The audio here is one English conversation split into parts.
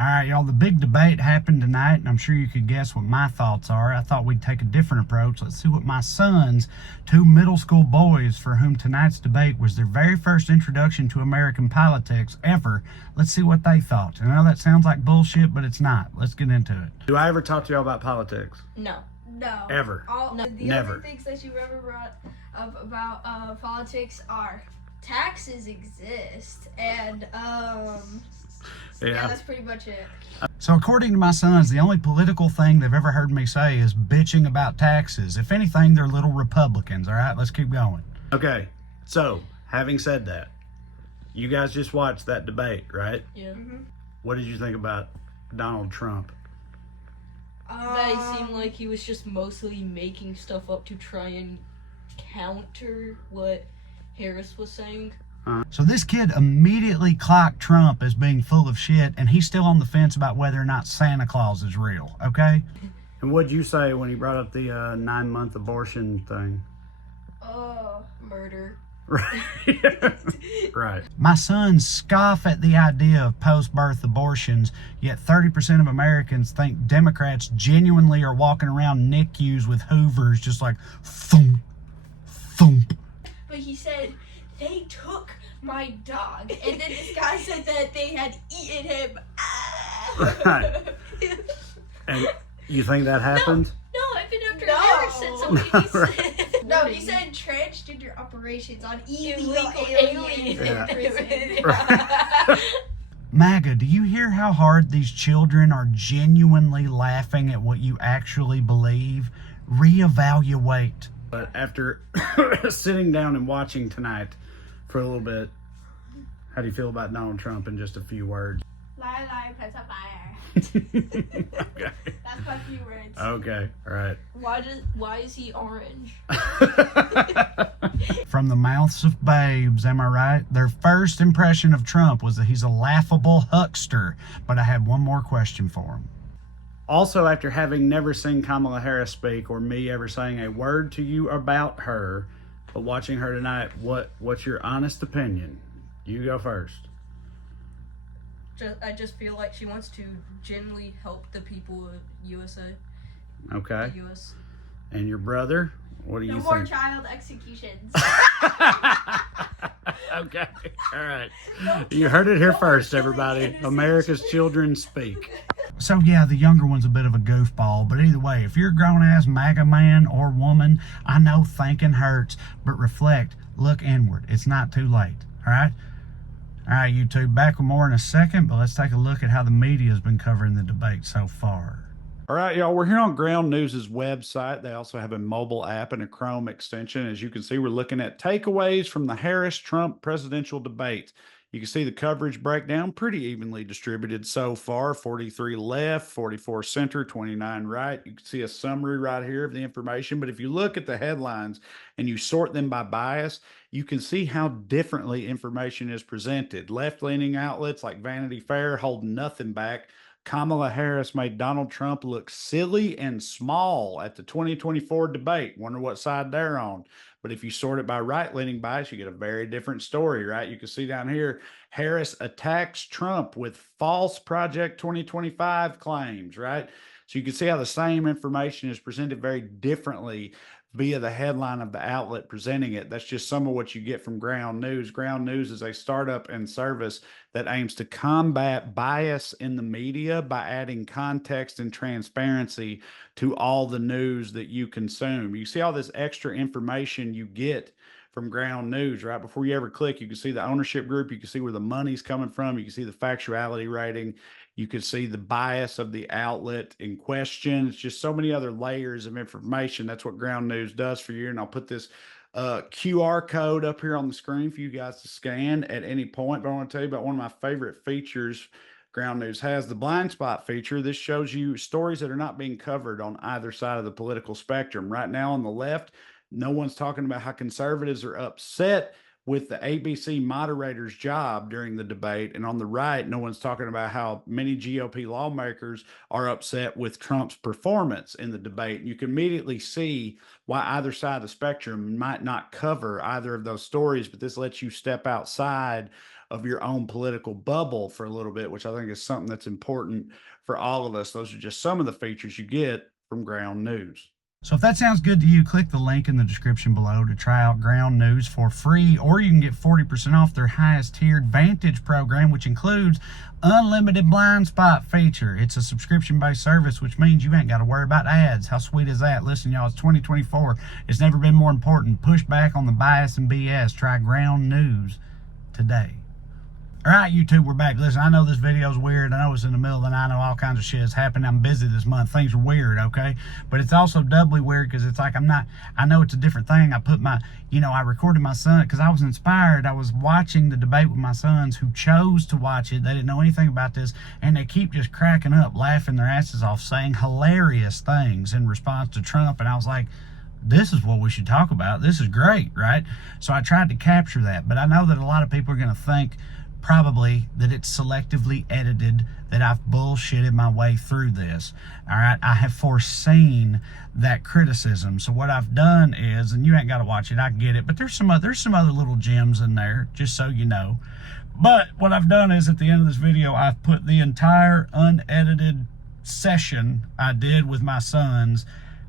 All right, y'all, the big debate happened tonight, and I'm sure you could guess what my thoughts are. I thought we'd take a different approach. Let's see what my sons, two middle school boys for whom tonight's debate was their very first introduction to American politics ever, let's see what they thought. I know that sounds like bullshit, but it's not. Let's get into it. Do I ever talk to y'all about politics? No. No. Ever? No. The Never. only things that you ever brought up about politics are taxes exist, and yeah, that's pretty much it. So according to my sons, the only political thing they've ever heard me say is bitching about taxes. If anything, they're little Republicans. All right, let's keep going. Okay, so having said that, you guys just watched that debate, right? Yeah. Mm-hmm. What did you think about Donald Trump? That he seemed like he was just mostly making stuff up to try and counter what Harris was saying. So this kid immediately clocked Trump as being full of shit, and he's still on the fence about whether or not Santa Claus is real, okay? And what'd you say when he brought up the 9-month abortion thing? Murder. Right. My sons scoff at the idea of post-birth abortions, yet 30% of Americans think Democrats genuinely are walking around NICUs with hoovers just like thump, thump. But he said they took my dog, and then this guy said that they had eaten him. Right. And you think that happened? No, I've been after Harris said something. Right. No, he said transgender operations on illegal aliens Yeah. in prison. MAGA, do you hear how hard these children are genuinely laughing at what you actually believe? Reevaluate. But after sitting down and watching tonight for a little bit, how do you feel about Donald Trump in just a few words? Lie, lie, press a fire. Okay. That's my few words. Okay, all right. Why is he orange? From the mouths of babes, am I right? Their first impression of Trump was that he's a laughable huckster. But I have one more question for him. Also, after having never seen Kamala Harris speak or me ever saying a word to you about her, but watching her tonight, what's your honest opinion? You go first. I just feel like she wants to genuinely help the people of USA. Okay. The US. And your brother? What do you No think? more child executions. Okay. All right. You heard it here first, everybody. America's children speak. So, yeah, the younger one's a bit of a goofball, but either way, if you're a grown-ass MAGA man or woman, I know thinking hurts, but reflect, look inward. It's not too late, all right? All right, YouTube, back with more in a second, but let's take a look at how the media has been covering the debate so far. All right, y'all, we're here on Ground News' website. They also have a mobile app and a Chrome extension. As you can see, we're looking at takeaways from the Harris-Trump presidential debate. You can see the coverage breakdown pretty evenly distributed so far. 43 left, 44 center, 29 right. You can see a summary right here of the information. But if you look at the headlines and you sort them by bias, you can see how differently information is presented. Left-leaning outlets like Vanity Fair hold nothing back. Kamala Harris made Donald Trump look silly and small at the 2024 debate. Wonder what side they're on. But if you sort it by right-leaning bias, you get a very different story, right? You can see down here, Harris attacks Trump with false Project 2025 claims, right? So you can see how the same information is presented very differently via the headline of the outlet presenting it. That's just some of what you get from Ground News. Ground News is a startup and service that aims to combat bias in the media by adding context and transparency to all the news that you consume. You see all this extra information you get from Ground News, right? Before you ever click, you can see the ownership group, you can see where the money's coming from, you can see the factuality rating, you can see the bias of the outlet in question. It's just so many other layers of information. That's what Ground News does for you. And I'll put this QR code up here on the screen for you guys to scan at any point. But I want to tell you about one of my favorite features Ground News has, the blind spot feature. This shows you stories that are not being covered on either side of the political spectrum. Right now on the left, no one's talking about how conservatives are upset with the ABC moderator's job during the debate. And on the right, no one's talking about how many GOP lawmakers are upset with Trump's performance in the debate. You can immediately see why either side of the spectrum might not cover either of those stories, but this lets you step outside of your own political bubble for a little bit, which I think is something that's important for all of us. Those are just some of the features you get from Ground News. So if that sounds good to you, click the link in the description below to try out Ground News for free, or you can get 40% off their highest tiered Vantage program, which includes unlimited blind spot feature. It's a subscription-based service, which means you ain't got to worry about ads. How sweet is that? Listen, y'all, it's 2024. It's never been more important. Push back on the bias and BS. Try Ground News today. All right, YouTube, we're back. Listen, I know this video is weird. I know it's in the middle of the night. I know all kinds of shit is happening. I'm busy this month. Things are weird, okay? But it's also doubly weird because it's like I know it's a different thing. I put my, I recorded my son because I was inspired. I was watching the debate with my sons who chose to watch it. They didn't know anything about this, and they keep just cracking up, laughing their asses off, saying hilarious things in response to Trump. And I was like, this is what we should talk about. This is great, right? So I tried to capture that. But I know that a lot of people are going to think probably that it's selectively edited, that I've bullshitted my way through this. All right, I have foreseen that criticism. So what I've done is, and you ain't got to watch it, I get it, but there's some other little gems in there, just so you know. But what I've done is, at the end of this video, I've put the entire unedited session I did with my sons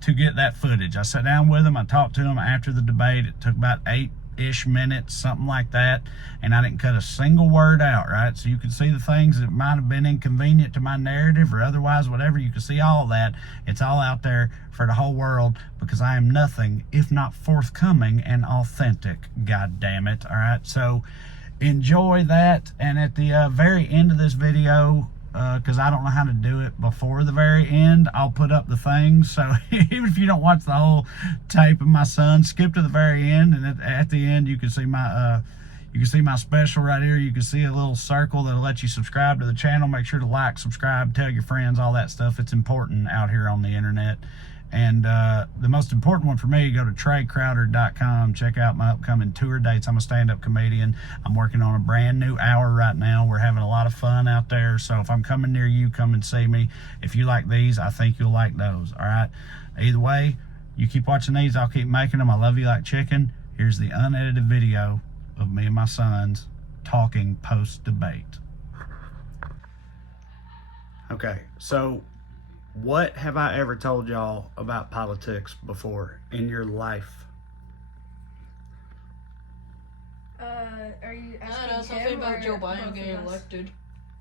to get that footage. I sat down with them, I talked to them after the debate. It took about 8-ish minutes, something like that, and I didn't cut a single word out, right? So you can see the things that might have been inconvenient to my narrative or otherwise, whatever. You can see all that. It's all out there for the whole world, because I am nothing if not forthcoming and authentic, god damn it. All right, so enjoy that. And at the very end of this video, because I don't know how to do it before the very end, I'll put up the things. So even if you don't watch the whole tape of my son, skip to the very end, and at the end you can see my special right here. You can see a little circle that'll let you subscribe to the channel. Make sure to like, subscribe, tell your friends, all that stuff. It's important out here on the internet. And the most important one for me, go to TraeCrowder.com. Check out my upcoming tour dates. I'm a stand-up comedian. I'm working on a brand new hour right now. We're having a lot of fun out there. So if I'm coming near you, come and see me. If you like these, I think you'll like those. All right. Either way, you keep watching these. I'll keep making them. I love you like chicken. Here's the unedited video of me and my sons talking post-debate. Okay, so what have I ever told y'all about politics before in your life? Are you I asking don't know, something about Joe Biden getting elected.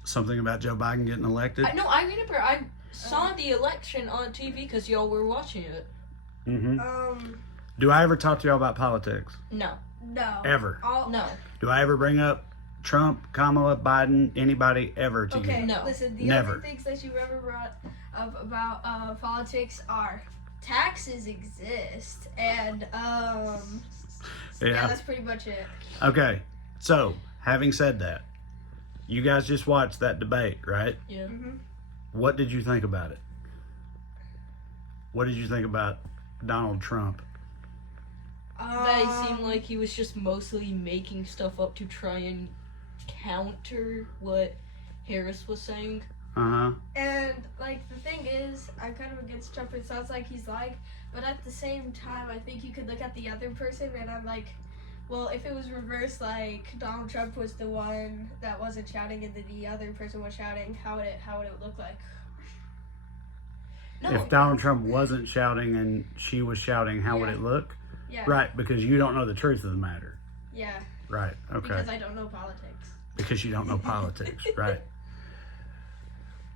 Something about Joe Biden getting elected? I remember I saw the election on TV because y'all were watching it. Mm-hmm. Do I ever talk to y'all about politics? No. No. Ever? No. Do I ever bring up Trump, Kamala, Biden, anybody ever to Okay, you? No. Listen, the Never. other things that you've ever brought up about politics are taxes exist, and yeah, that's pretty much it. Okay, so having said that, you guys just watched that debate, right? Yeah. Mm-hmm. What did you think about it? What did you think about Donald Trump? That he seemed like he was just mostly making stuff up to try and counter what Harris was saying. Uh-huh. And, like, the thing is, I'm kind of against Trump. It sounds like he's like, but at the same time, I think you could look at the other person, and I'm like, well, if it was reversed, like, Donald Trump was the one that wasn't shouting, and then the other person was shouting, how would it look like? No. If Donald Trump wasn't shouting and she was shouting, how would it look? Yeah. Right, because you don't know the truth of the matter. Yeah. Right, okay. Because I don't know politics. Because you don't know politics, right.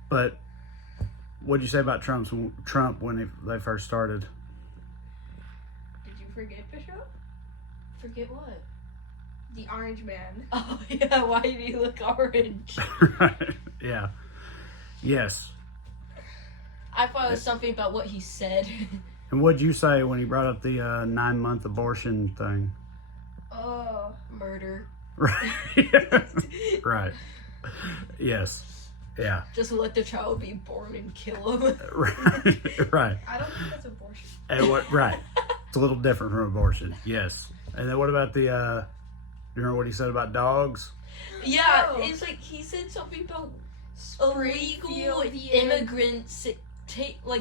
But what did you say about Trump when they first started? Did you forget, Bishop? Forget what? The orange man. Oh, yeah, why did he look orange? Right, yeah. Yes. I thought it was something about what he said. And what'd you say when he brought up the 9-month abortion thing? Oh. Murder. Right. Right. Yes. Yeah. Just let the child be born and kill him. Right. Right. I don't think that's abortion. And right. It's a little different from abortion. Yes. And then what about the, you remember what he said about dogs? Yeah, it's like he said something about illegal Springfield, immigrants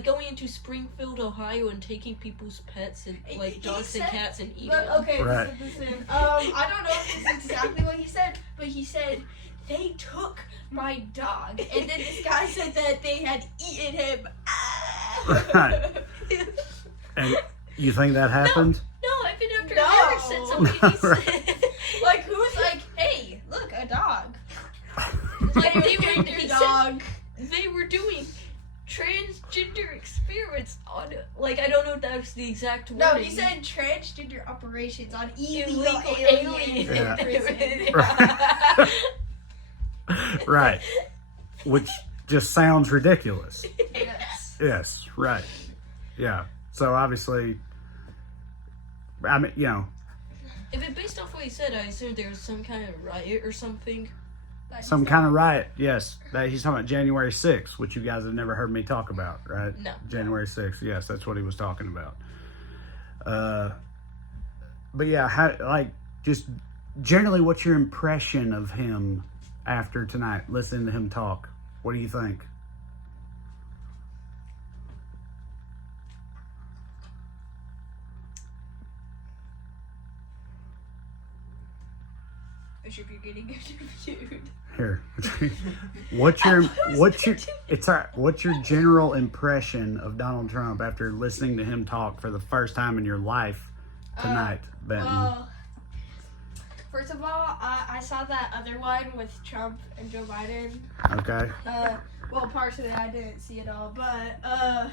going into Springfield, Ohio, and taking people's pets and dogs and cats and eating them. Okay, Right. listen. I don't know if this is exactly what he said, but he said they took my dog, and then this guy said that they had eaten him. Right. And you think that happened? No, I've been after No. Eric said something. He said, Like, who's like, hey, look, a dog. like They were he their said dog. they were doing transgender experiments on, I don't know if that was the exact word. No, he said transgender operations on illegal aliens in Yeah. prison. Right. Which just sounds ridiculous. Yes. Yes, right. Yeah. So obviously, I mean, If it's based off what he said, I assume there was some kind of riot or something. some kind of riot. Yes. That he's talking about January 6th, which you guys have never heard me talk about, right? No. January 6th. Yes, that's what he was talking about. But yeah, just generally, what's your impression of him after tonight, listening to him talk? What do you think? Which if you're getting interviewed. Here. What's your general impression of Donald Trump after listening to him talk for the first time in your life tonight, Benton? Well, first of all, I saw that other one with Trump and Joe Biden. Okay. Well, partially I didn't see it all, but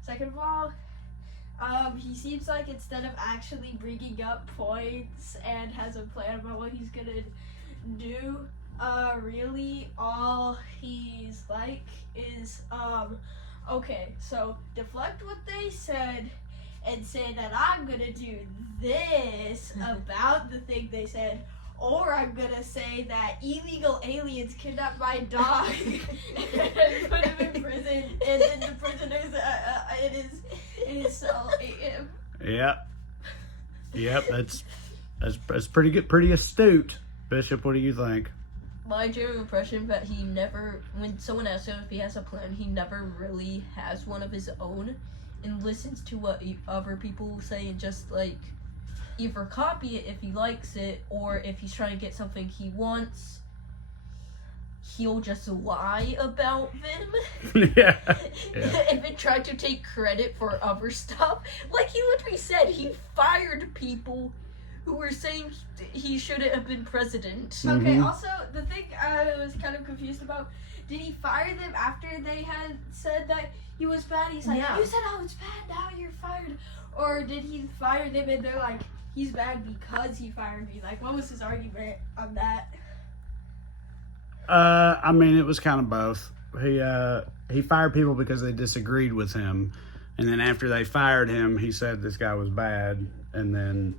second of all, he seems like instead of actually bringing up points and has a plan about what he's gonna do, really all he's like is, okay, so deflect what they said and say that I'm gonna do this about the thing they said, or I'm gonna say that illegal aliens kidnapped my dog and put him in prison, and then the prisoners, it is so AM. Yep. That's pretty good, pretty astute. Bishop, what do you think? My general impression that he never, when someone asks him if he has a plan, he never really has one of his own and listens to what other people say and just either copy it if he likes it, or if he's trying to get something he wants, he'll just lie about them. Yeah. And then try to take credit for other stuff. Like he literally said, he fired people who were saying he shouldn't have been president. Okay, also, the thing I was kind of confused about, did he fire them after they had said that he was bad? He's like, Yeah. you said I was bad, now you're fired. Or did he fire them and they're like, he's bad because he fired me? Like, what was his argument on that? I mean, it was kind of both. He fired people because they disagreed with him, and then after they fired him, he said this guy was bad, and then,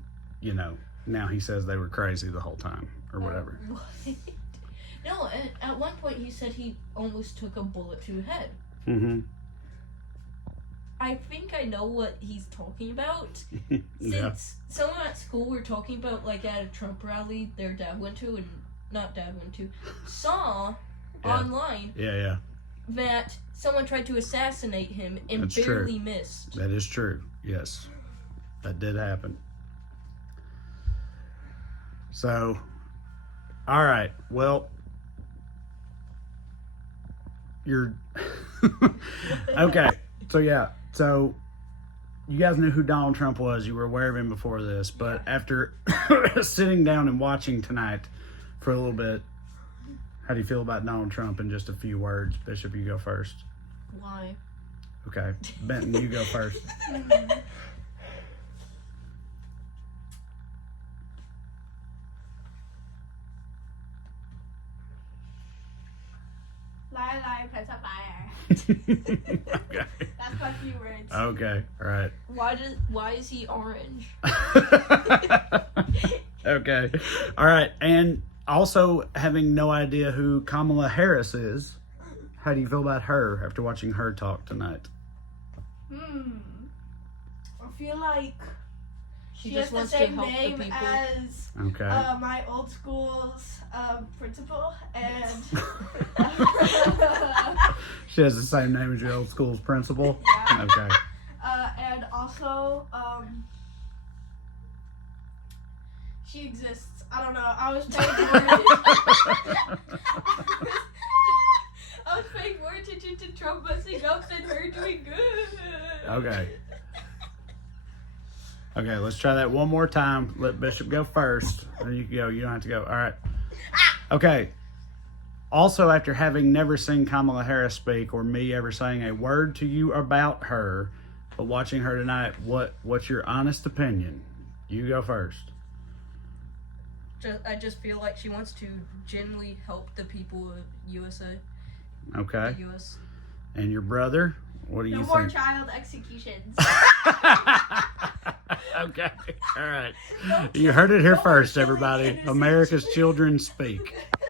now he says they were crazy the whole time, or whatever. No, at one point he said he almost took a bullet to the head. Mm-hmm. I think I know what he's talking about. Yeah. Since someone at school were talking about, at a Trump rally their dad went to, saw online Yeah. that someone tried to assassinate him and That's barely true. missed. That is true. Yes. That did happen. So, all right. Well, you're okay. So yeah. So you guys knew who Donald Trump was. You were aware of him before this, but after sitting down and watching tonight for a little bit, how do you feel about Donald Trump in just a few words? Bishop, you go first. Why? Okay. Benton, you go first. Lie, put a fire. Okay. That's my few words. Okay. All right. Why is he orange? Okay. All right. And also having no idea who Kamala Harris is, how do you feel about her after watching her talk tonight? I feel like She she just has the wants to same help the name people. as Okay. my old school's principal, and She She has the same name as your old school's principal? Yeah. Okay. And also, she exists. I don't know. I was paying more attention to Trump messing up than her doing good. Okay. Okay, let's try that one more time. Let Bishop go first. Then you can go. You don't have to go. All right. Okay. Also, after having never seen Kamala Harris speak or me ever saying a word to you about her, but watching her tonight, what's your honest opinion? You go first. I just feel like she wants to genuinely help the people of USA. Okay. The US. And your brother? What do you No think? more child executions. Okay. All right. You heard it here first, everybody. America's children speak.